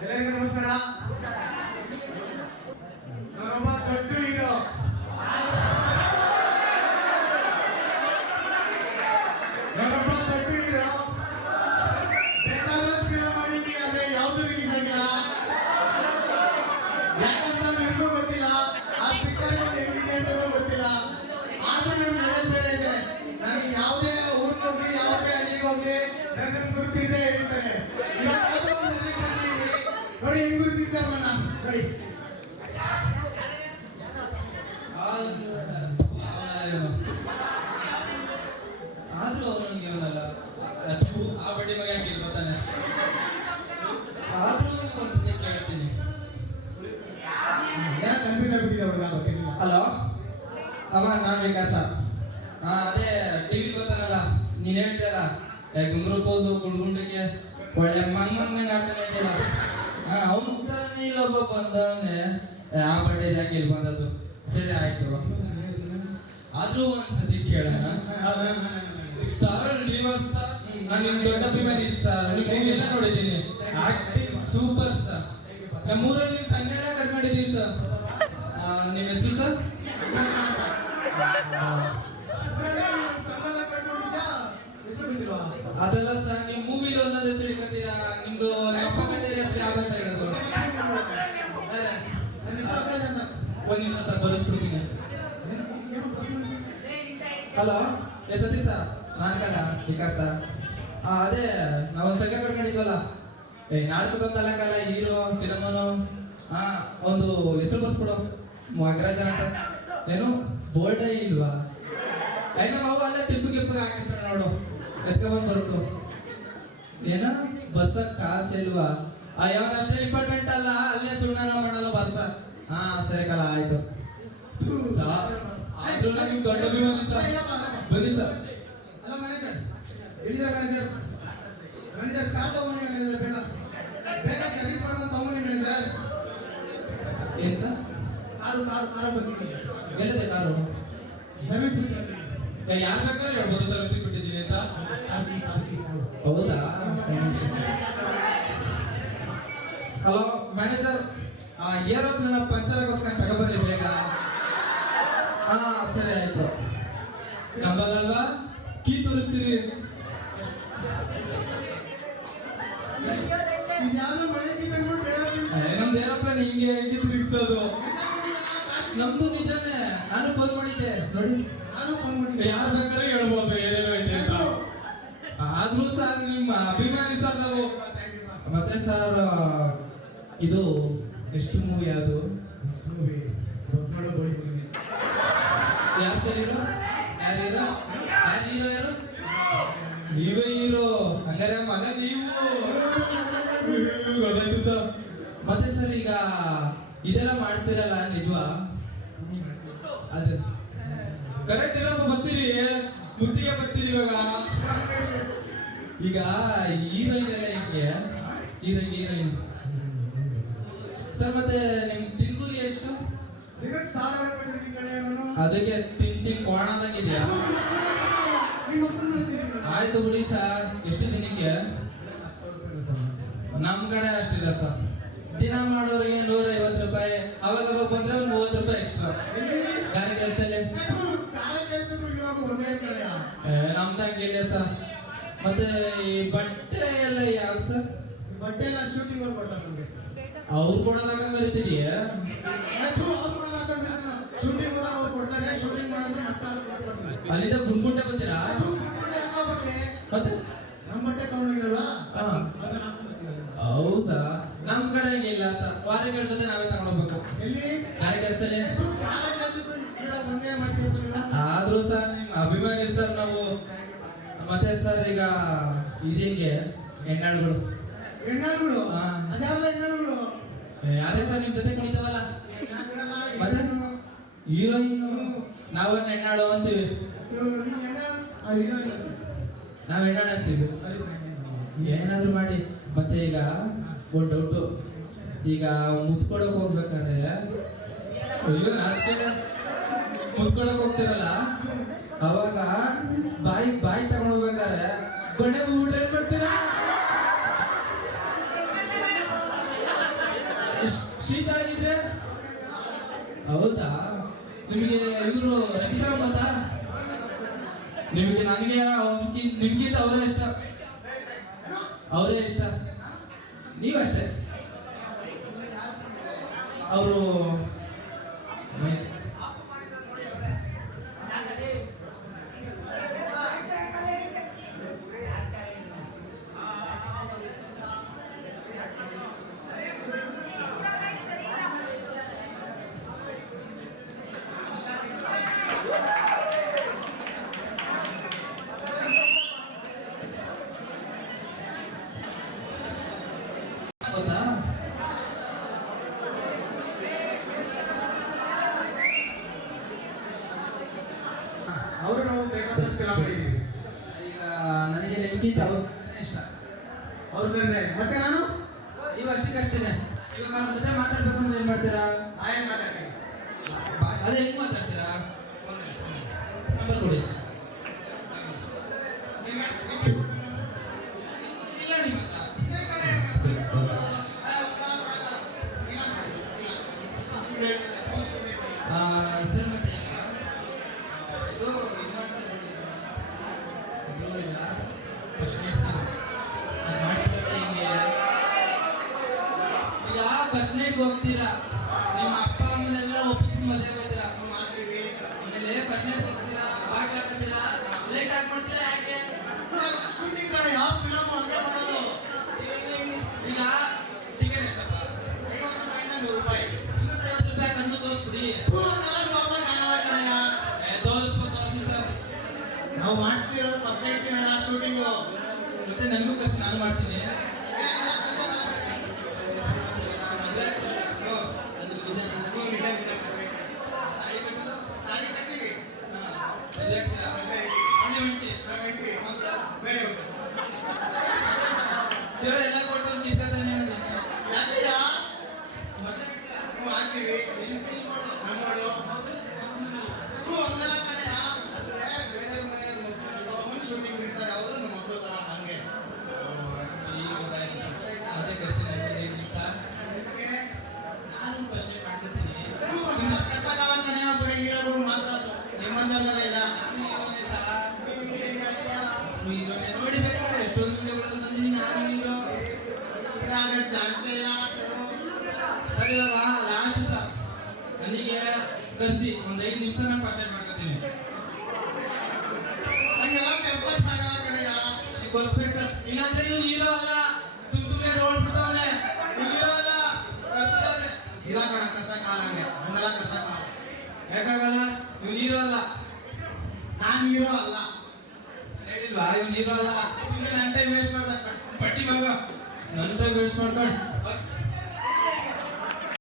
ಎಲ್ಲರಿಗೂ ನಮಸ್ಕಾರ. ನಾನೊಬ್ಬ ದೊಡ್ಡ ಹೀರೋ. ಬೇಕಾದಷ್ಟು ಫಿಲಂ ಮಾಡಿದ್ದೀನಿ, ಆದ್ರೆ ಯಾವ್ದು ರಿಲೀಸ್ ಆಗಿಲ್ಲ. ಯಾಕಂತ ನನಗೂ ಗೊತ್ತಿಲ್ಲ, ಆ ಪಿಕ್ಚರ್ ಹೆಂಗಿದೆ ಅಂತ ಗೊತ್ತಿಲ್ಲ. ಆದ್ರೂ ನಮ್ಗೆ ಹೇಳ್ತಾರೆ ಇದೆ, ನಾನು ಯಾವುದೇ ಊರಿಗೆ ಹೋಗ್ಲಿ ಯಾವುದೇ ಹಳ್ಳಿಗೆ ಹೋಗ್ಲಿ ನನ್ನ ಗುರುತಿದೆ ಹೇಳ್ತಾರೆ. ನೋಡಿ ಹೆಂಗ್ ಗುರುತಿರ್ತಾರೆ ನನ್ನ ನೋಡಿ. ಆದ್ರೂ ಅವನಿಗೆ ಅವನಲ್ಲ ಆ ಬಡ್ಡಿ ಮಗ ಯಾಕೆ ಇರ್ಬೋತಾನೆ. ಆದ್ರೂ ಒಂದ್ಸತಿ ಕೇಳ್ತೀನಿ. ಹಲೋ ಅಮ್ಮ, ನಾನ್ ವಿಕಾಸ. ಅದೇ ಟಿವಿ ಗೊತ್ತಾನಲ್ಲ, ನೀನ್ ಹೇಳ್ತೀಯಲ್ಲ ಗುಂಡ್ರೂಪೋದು ಗುಂಡ್ಗುಂಡಿಗೆ ಒಳ್ಳೆ ಮಂಗಂಗ್ ಆಡ್ತಾನೆ ಇದೆಯಲ್ಲ. ಅವ್ನ ಥರನೇ ಇಲ್ಲೊಬ್ಬ ಬಂದವನೇ ಆ ಬಡ್ಡಿ ಯಾಕೆ ಇಲ್ಲಿ ಬಂದದ್ದು. ಸರಿ ಆಯ್ತು, ಆದ್ರೂ ಒಂದ್ಸತಿ ಕೇಳೋಣ. ಸರ್ ನೀವು ಸರ್, ನಾನು ನಿಮ್ ದೊಡ್ಡ ಅಭಿಮಾನಿ ಸರ್. ನಿಮ್ ಮೂವಿ ಎಲ್ಲ ನೋಡಿದ್ದೀನಿ, ಆಕ್ಟಿಂಗ್ ಸೂಪರ್ ಸರ್. ನಮ್ಮೂರಲ್ಲಿ ನಿಮ್ ಸಂಘ ಎಲ್ಲ ಕಟ್ಕೊಂಡಿದ್ದೀವಿ ಸರ್. ನಿಮ್ಮ ಹೆಸರು ಸರ್? ಅದೆಲ್ಲ ಸರ್, ನಿಮ್ ಮೂವಿಲಿ ಒಂದೊಂದು ಹೆಸರು ಇಟ್ಕೊತೀರಾ. ನಿಮ್ದು ಅಪ್ಪ ಕಟ್ಟೇರಿ ಹೆಸರು ಯಾವ್ದಂತ ಹೇಳೋದು? ಒಂದ್ ನಿಮಿಷ ಸರ್, ಬರೆಸ್ಬಿಡ್ತೀನಿ. ಹಲೋ ಸತೀಶ್ ಸರ್, ನಾನು ಕಣ ವಿಕಾಸ. ಅದೇ ನಾವೊಂದು ಸಂಘ ಕಟ್ಕೊಂಡಿದ್ವಲ್ಲ, ನಾಟಕದೊಂದಲ್ಲ ಕಾಲ ಹೀರೋ ಫಿಲಮನು. ಒಂದು ಹೆಸರು ಬರ್ಸ್ಬಿಡು, ಮಗರಾಜ ಅಂತ. ಏನು ಬೋರ್ಡೇ ಇಲ್ವಾ? ನಮ್ಮ ಅವ್ವ ಅಲ್ಲೇ ತಿಪ್ಪು ಗಿಪ್ಪಗೆ ಹಾಕಿರ್ತಾನೆ ನೋಡು, ಎತ್ಕೊಂಡ್ಬಂದು ಬರ್ಸು. ಏನ ಬಸ್ಸ ಕಾಸು ಇಲ್ವಾ? ಯಾವನಷ್ಟೇ ಇಂಪಾರ್ಟೆಂಟ್ ಅಲ್ಲ, ಅಲ್ಲೇ ಸುಣ್ಣನ ಮಾಡಲ್ಲ ಬರ್ಸ. ಸರಿ ಕಲ ಆಯ್ತು ಸರ್. ಆದ್ರೂ ನಿಮ್ಗೆ ದೊಡ್ಡ ಅಭಿಮಾನಿ ಸರ್, ಬನ್ನಿ ಸರ್. ಹಲೋ ಮ್ಯಾನೇಜರ್, ಎಲ್ಲಿದ್ದಾರೆ ಮ್ಯಾನೇಜರ್? ಮ್ಯಾನೇಜರ್ ಕಾರ್ ತಗೊಂಬನ್ನಿ ಮ್ಯಾನೇಜರ್, ಬೇಡ ಬೇಗ ಸರ್ವಿಸ್ ಮಾಡ್ಕೊಂಡು ತಗೊಂಬನ್ನಿ ಮ್ಯಾನೇಜರ್. ಏನ್ ಸರ್? ಕಾರು ಬಂದಿದ್ದೀನಿ. ಹೇಳಿದೆ ಕಾರು ಸರ್ವಿಸ್ ಬಿಟ್ಟು ಯಾರು ಬೇಕಾದ್ರೆ ಹೇಳ್ಬೋದು ಸರ್ವಿಸ್ ಬಿಟ್ಟಿದ್ದೀನಿ ಅಂತ. ಹೌದಾ? ಹಲೋ ಮ್ಯಾನೇಜರ್, ಏರೋಪ್ ನನ್ನ ಪಂಚರಗೋಸ್ಕರ ತಗೊಬರ್ರಿ ಬೇಗ. ಸರಿ ಆಯ್ತು. ನಂಬಲ್ಲಲ್ವಾ? ಕೀ ತೋರಿಸ್ತೀನಿ. ನಮ್ದು ಏರೋಪ್ಲೇನ್ ಹಿಂಗೆ ಹಿಂಗೆ ತಿರುಗಿಸೋದು. ನಮ್ದು ನಿಜಾನೇ, ನಾನು ಫೋನ್ ಮಾಡಿದ್ದೆ ನೋಡಿ. ಯಾರು ಬೇಕಾದ್ರೆ ಹೇಳ್ಬೋದು ಏನೇನೋ ಐತೆ ಅಂತ. ಆದ್ರೂ ಸರ್ ನಿಮ್ಮ ಅಭಿಮಾನಿ ಸರ್ ನಾವು. ಮತ್ತೆ ಸರ್ ಇದು ಎಷ್ಟು ಮೂವಿ ಅದು? ಯಾರು ಸರ್ ಹೀರೋ? ಯಾರು ಹೀರೋ? ಯಾರು ಹೀರೋ? ಯಾರು ನೀವೇ ಹೀರೋ? ಹಂಗಾರೆ ಮಗ ನೀವು ಗೊತ್ತಾಯ್ತು ಸರ್. ಮತ್ತೆ ಸರ್ ಈಗ ಇದೆಲ್ಲ ಮಾಡ್ತಿರಲ್ಲ ನಿಜವಾ? ಅದು ಕರೆಕ್ಟ್ ಇರಪ್ಪ, ಬರ್ತೀರಿ ಮುತ್ತಿಗೆ ಬರ್ತೀರಿ ಇವಾಗ. ಈಗ ಹೀರೋಯಿನ್ ಎಲ್ಲ ಹಿಂಗೆ ಹೀರೋಯಿನ್ ಸರ್. ಮತ್ತೆ ನಿಮ್ ತಿಂಗೂಲಿ ಎಷ್ಟು? ಅದಕ್ಕೆ ತಿಂತಿ ಕೋಣದಂಗಿದ್ಯಾ? ಆಯ್ತು ಬಿಡಿ ಸರ್. ಎಷ್ಟು ದಿನಕ್ಕೆ? ನಮ್ ಕಡೆ ಅಷ್ಟಿಲ್ಲ ಸರ್. ದಿನ ಮಾಡೋರಿಗೆ 150 ರೂಪಾಯಿ, ಅವಾಗ ಬಂದ್ರೆ 30 ರೂಪಾಯಿ ಎಕ್ಸ್ಟ್ರಾ. ಗಾಡಿ ಕೆಲಸದಲ್ಲಿ ನಮ್ದಂಗಿಲ್ಲ ಸರ್. ಮತ್ತೆ ಈ ಬಟ್ಟೆ ಎಲ್ಲ ಯಾವ್ದು ಸರ್? ಬಟ್ಟೆ ಎಲ್ಲ ಶೂಟಿಂಗ್ ಕೊಡ್ತಾರೆ ನಮಗೆ. ಅವ್ರು ಕೊಡೋದಾಗ ಮರಿತಿದೀಯ? ಶೂಟಿಂಗ್ ಅವ್ರು ಕೊಡ್ತಾರೆ, ಶೂಟಿಂಗ್ ಮಾಡಿದ್ರೆ ಮಟ್ಟ ಅಲ್ಲಿಂದ ಗುಂಡ್ಗುಂಟೆ ಬಂದಿರಾ? ಮತ್ತೆ ನಮ್ಮ ಬಟ್ಟೆ ತಗೊಂಡಿರಲ್ಲ. ಹೌದಾ? ನಮ್ ಕಡೆ ಇಲ್ಲ ಸರ್. ವಾರಗಳ ಜೊತೆ ನಾವೇ ತಗೊಂಡೋಗ್ಬೇಕು. ಎಲ್ಲಿ? ಗಾಡಿ ಕೆಲಸದಲ್ಲಿ. ಆದ್ರೂ ಸರ್ ನಿಮ್ ಅಭಿಮಾನಿ ಸರ್ ನಾವು. ಮತ್ತೆ ಸರ್ ಈಗ ಇದೇಂಗೆ ಹೆಣ್ಣಾಳುಗಳು ಅದೇ ಸರ್ ನಿಮ್ ಜೊತೆ ಕುಣಿತಾವಲ್ಲ, ಮತ್ತೆ ಹೀರೋಯಿನ್ ನಾವೇನ್ ಹೆಣ್ಣಾಳು ಅಂತೀವಿ. ನಾವ್ ಹೆಣ್ಣಾಳು ಅಂತೀವಿ. ಏನಾದ್ರು ಮಾಡಿ. ಮತ್ತೆ ಈಗ ಒಂದು ಡೌಟು, ಈಗ ಮುತ್ಕೊಡಕ್ ಹೋಗ್ಬೇಕಾದ್ರೆ ಅಯ್ಯೋ ನಾಚಿಕೆ ಮುತ್ಕೊಡಕ್ ಹೋಗ್ತಿರಲ್ಲ ಅವಾಗ ಬಾಯಿ ತಗೊಂಡ್ ಹೋಗ್ಬೇಕಾದ್ರೆ ಗೊಣ್ಣೆ ಬಂದ್ಬಿಟ್ರೆ ಏನ್ ಮಾಡ್ತೀರಾ? ಶೀತ ಆಗಿದ್ರೆ ಹೌದಾ? ನಿಮಗೆ ಇವರು ರಚಿತಾ ಗೊತ್ತಾ? ನನಗೆ ನಿಮ್ಗಿಂತ ಅವರೇ ಇಷ್ಟ ನೀವಷ್ಟೇ. ಅವರು ಗೊತ್ತಾ? ಅವರು ನಾವು ಬೇಕಾದಷ್ಟು ಫಿಲಂ ಮಾಡಿದ್ದೀವಿ. ಈಗ ನನಗೆ ನಿಮ್ಗಿಂತ ಅವ್ರ ಇಷ್ಟ. ಅವ್ರ ಕಂಡ್ರೆ ಮತ್ತೆ ನಾನು ಈ ವರ್ಷಕ್ಕಷ್ಟೇನೆ. ಇವಾಗ ಅವ್ರ ಜೊತೆ ಮಾತಾಡ್ಬೇಕು ಅಂದ್ರೆ ಏನ್ ಮಾಡ್ತೀರಾ? ಆಯನ್ ಮಾತಾಡ್ತೀನಿ. ಅದೇ ಹೆಂಗ್ ಮಾತಾಡ್ತೀರಾ? ನಂಬರ್ ಕೊಡಿ. ಇಲ್ಲ ನಿಮ್ಮ ಹತ್ರ. ಸರ್ ಮತ್ತೆ ಈಗ ಇದು ಫಸ್ಟ್ ಮಾಡ್ತೀರಲ್ಲ ಹಿಂಗೆ. ಈಗ ಫಸ್ಟ್ ನೈಟ್ಗೆ ಹೋಗ್ತೀರಾ, ನಿಮ್ಮ ಅಪ್ಪ ಅಮ್ಮನೆಲ್ಲ ಒಪ್ಪಿಸ್ಕೊಂಡು ಮದುವೆ ಹೋಗ್ತೀರಾ. ಆಮೇಲೆ ಫಸ್ಟ್ ನೈಟ್ ಹೋಗ್ತೀರಾ, ಬಾಗ್ಲು ಹಾಕತ್ತೀರಾ, ಲೇಟ್ ಆಗಿ ಮಾಡ್ತೀರಾ. ಯಾಕೆ? ಶೂಟಿಂಗ್ ಕಡೆ ಯಾವ ಫಿಲಂ ಹಂಗೆ ಮಾಡೋದು. ಈಗ ಟಿಕೆಟ್ ಎಷ್ಟಪ್ಪ? 100 ರೂಪಾಯಿ. 250 ರೂಪಾಯಿ ಕಂದು ತೋರಿಸ್ಬಿಡಿ. ತೋರಿಸಿ ಸರ್. ನಾವು ಮಾಡ್ತಿರೋದು ಫಸ್ಟ್ ನೈಟ್ ಸೀನ್ ಅಲ್ಲ, ಶೂಟಿಂಗು. ಮತ್ತೆ ನನಗೂ ಕಸಿ, ನಾನು ಮಾಡ್ತೀನಿ. ಅದು ನಿಜ. ತಾಳಿ ಕಟ್ಟಿವಿ. ಮದುವೆ ಆಗ್ತೀರಾ? ಮಕ್ಕಳು ದೇವರೆಲ್ಲ ಕೊಟ್ಟು ಕಿತ್ತಾನೆ ಅನ್ನೋದಕ್ಕೆ ಮದುವೆ ಆಗ್ತೀರಾ? ನಮ್ಮೋಳು ಹಂಗಲ್ಲ ಕಣೆ. ಬೇರೆ ಮನೆ ಶೂಟಿಂಗ್ ಬಿಡ್ತಾರೆ ಅವರು, ನಮ್ಮ ಮಕ್ಕಳು ತರ ಹಂಗೆ. ಮತ್ತೆ ಕಸಿ ನಾನು ಪ್ರಶ್ನೆ ಮಾಡ್ತಿರ್ತೀನಿ. ಹೀರೋಗಳು ಮಾತ್ರ ಅದು, ನಿಮ್ಮಂದಲ್ಲ ಇಲ್ಲ. ನೋಡಿ ಬೇಕಾದ್ರೆ ಎಷ್ಟೊಂದು ವಿಡಿಯೋಗಳಲ್ಲಿ ಬಂದಿದ್ದೀನಿ ನಾನು ಹೀರೋ. ಚಾನ್ಸೇ ಇಲ್ಲ. ಸರ್ ಇವಾಗ ಲಾಸ್ಟ್ ಸರ್ ನನಗೆ ಕರ್ಸಿ ಒಂದು 5 ನಿಮಿಷ ನಾನು ಪರ್ಸೆಂಟ್ ಮಾಡ್ಕೊತೀನಿ. ಹಂಗೆಲ್ಲ ಕೆಲಸ ಆಗಲ್ಲ ಕಡೆಯ. ನೀವು ಕೊಲ್ಸ್ಬೇಕು ಸರ್. ಇಲ್ಲಾಂದ್ರೆ ನೀವು ಹೀರೋ ಅಲ್ಲ, ಸುಮ್ಮನೆ ರೋಲ್ ಬಿಡ್ತಾವನೆ. ನೀವು ಹೀರೋ ಅಲ್ಲ, ಕರ್ಸ್ತಾರೆ. ಇಲ್ಲ ಕಣ, ಕಸಕ್ಕಾಲ ಹಂಗೆಲ್ಲ ಕಸಕ್ಕಾಲ. ಯಾಕಾಗಲ್ಲ? ನೀವು ಹೀರೋ ಅಲ್ಲ. ನಾನು ಹೀರೋ ಅಲ್ಲ. ಹೇಳಿಲ್ವಾ ಇವ್ನು ಹೀರೋ ಅಲ್ಲ? ಸುಮ್ಮನೆ ನನ್ನ ಟೈಮ್ ವೇಸ್ಟ್ ಮಾಡ್ದ. ಪಟ್ಟಿ ಮಗ ನನ್ನ ಟೈಮ್ ವೇಸ್ಟ್ ಮಾಡ್ಕೊಂಡು